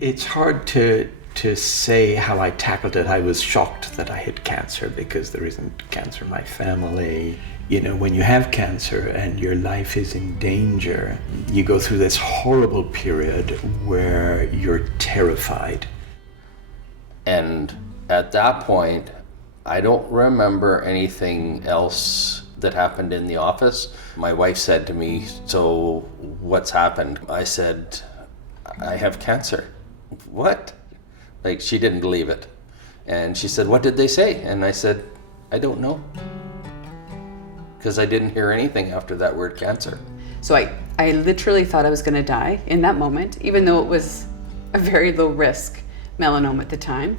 It's hard to say how I tackled it. I was shocked that I had cancer because there isn't cancer in my family. You know, when you have cancer and your life is in danger, you go through this horrible period where you're terrified. And at that point, I don't remember anything else that happened in the office. My wife said to me, "So what's happened?" I said, "I have cancer." What? Like, she didn't believe it. And she said, "What did they say?" And I said, "I don't know." Because I didn't hear anything after that word cancer. So I literally thought I was gonna die in that moment, even though it was a very low risk melanoma at the time.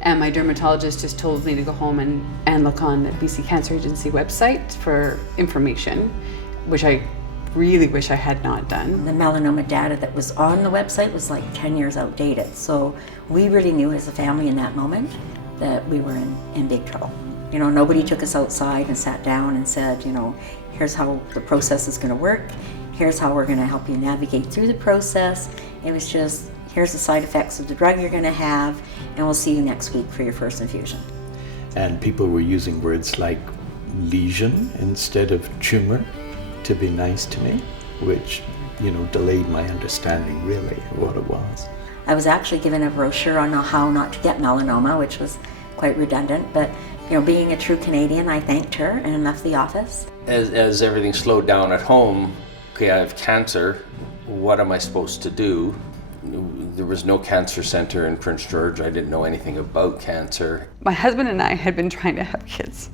And my dermatologist just told me to go home and look on the BC Cancer Agency website for information, which I really wish I had not done. The melanoma data that was on the website was like 10 years outdated. So we really knew as a family in that moment that we were in big trouble. You know, nobody took us outside and sat down and said, you know, here's how the process is gonna work. Here's how we're gonna help you navigate through the process. It was just, here's the side effects of the drug you're gonna have, and we'll see you next week for your first infusion. And people were using words like lesion instead of tumor to be nice to me, which, you know, delayed my understanding really of what it was. I was actually given a brochure on how not to get melanoma, which was quite redundant, but you know, being a true Canadian, I thanked her and left the office. As everything slowed down at home, okay, I have cancer, what am I supposed to do? There was no cancer center in Prince George. I didn't know anything about cancer. My husband and I had been trying to have kids.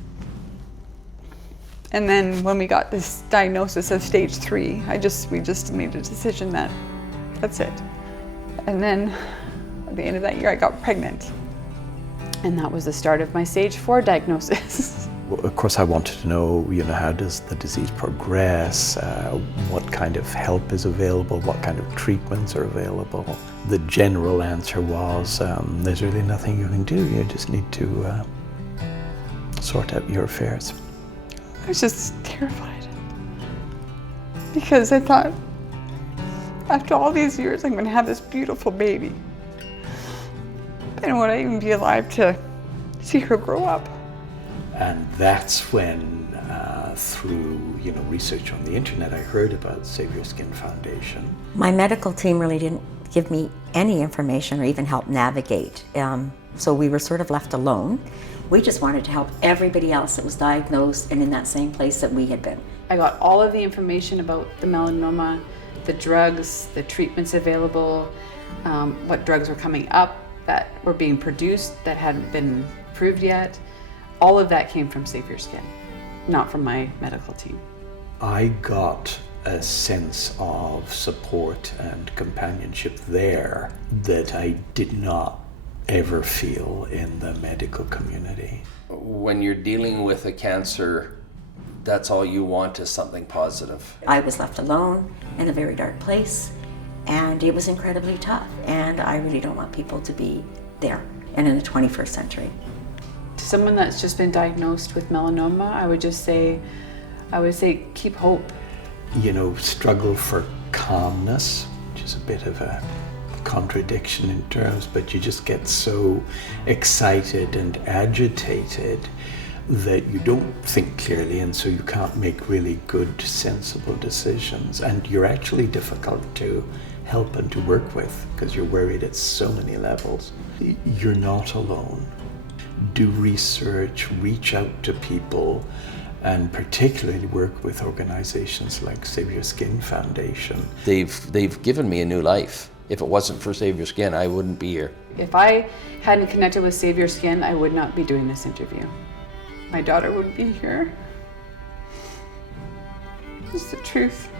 And then when we got this diagnosis of stage 3, we just made a decision that that's it. And then at the end of that year, I got pregnant. And that was the start of my stage 4 diagnosis. Well, of course, I wanted to know, you know, how does the disease progress? What kind of help is available? What kind of treatments are available? The general answer was, there's really nothing you can do. You just need to sort out your affairs. I was just terrified. Because I thought, after all these years, I'm gonna have this beautiful baby. And would I even be alive to see her grow up? And that's when, through research on the internet, I heard about Save Your Skin Foundation. My medical team really didn't give me any information or even help navigate. So we were sort of left alone. We just wanted to help everybody else that was diagnosed and in that same place that we had been. I got all of the information about the melanoma, the drugs, the treatments available, what drugs were coming up that were being produced that hadn't been approved yet. All of that came from Save Your Skin, not from my medical team. I got a sense of support and companionship there that I did not ever feel in the medical community. When you're dealing with a cancer, that's all you want is something positive. I was left alone in a very dark place, and it was incredibly tough, and I really don't want people to be there and in the 21st century. To someone that's just been diagnosed with melanoma, I would say keep hope. You know, struggle for calmness, which is a bit of a contradiction in terms, but you just get so excited and agitated that you don't think clearly, and so you can't make really good, sensible decisions. And you're actually difficult to help and to work with because you're worried at so many levels. You're not alone. Do research, reach out to people, and particularly work with organizations like Save Your Skin Foundation. They've given me a new life. If it wasn't for Save Your Skin, I wouldn't be here. If I hadn't connected with Save Your Skin, I would not be doing this interview. My daughter wouldn't be here. It's the truth.